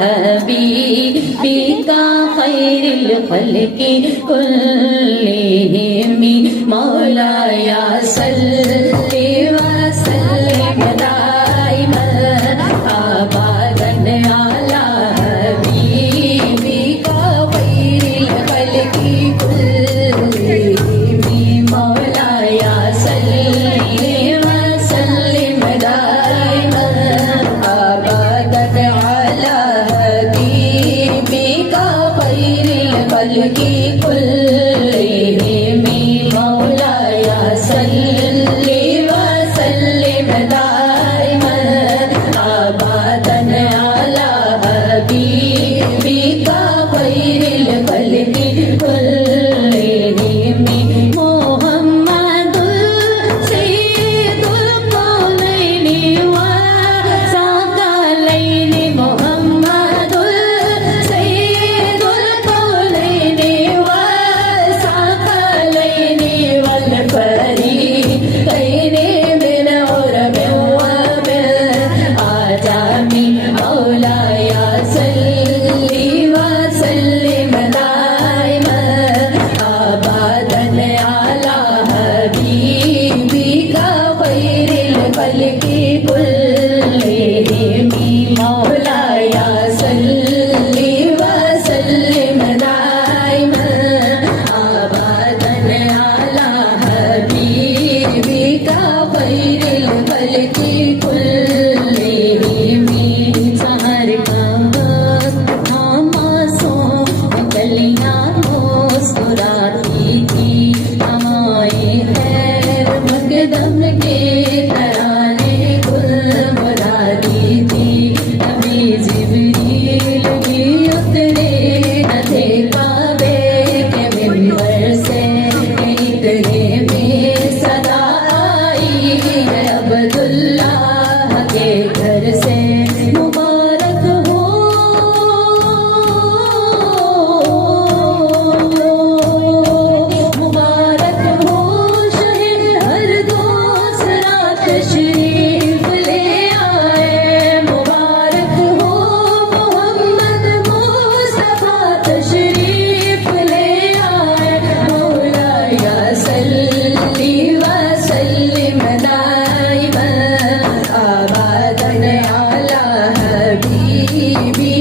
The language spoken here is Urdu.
حبيبك خير الخلق كلهم مولاي صل وسلم دائما أبدا على حبيبك خير الخلق كلهم مولاي صل وسلم دائما أبدا على حبيبك خير الخلق كلهم مولاي صل وسلم دائما أبدا على حبيبك خير الخلق كلهم محمد سيد القولين والثقلين محمد سيد القولين والثقلين والفريقين من عرب ومن عجم مولاي صل وسلم دائما أبدا على حبيبك خير الخلق كلهم مولاي صل وسلم دائما أبدا على حبيبك خير الخلق كلهم سحر کا وقت آماسوں گلیاں مسکراتی تھی ہوائیں خیر مقدم کے ترانے گل بلاتی تھی نبی جبریل بھی اترے نہ تھے کعبے کے منبر سے اتنے میں صدا آئی ہے عبداللہ کے گھر سے مبارک ہو مبارک ہو شہر ہر دوسرا تشریف لے آئے مبارک ہو محمد مصطفیٰ تشریف لے آئے مولاي صل وسلم دائما أبدا على حبيبك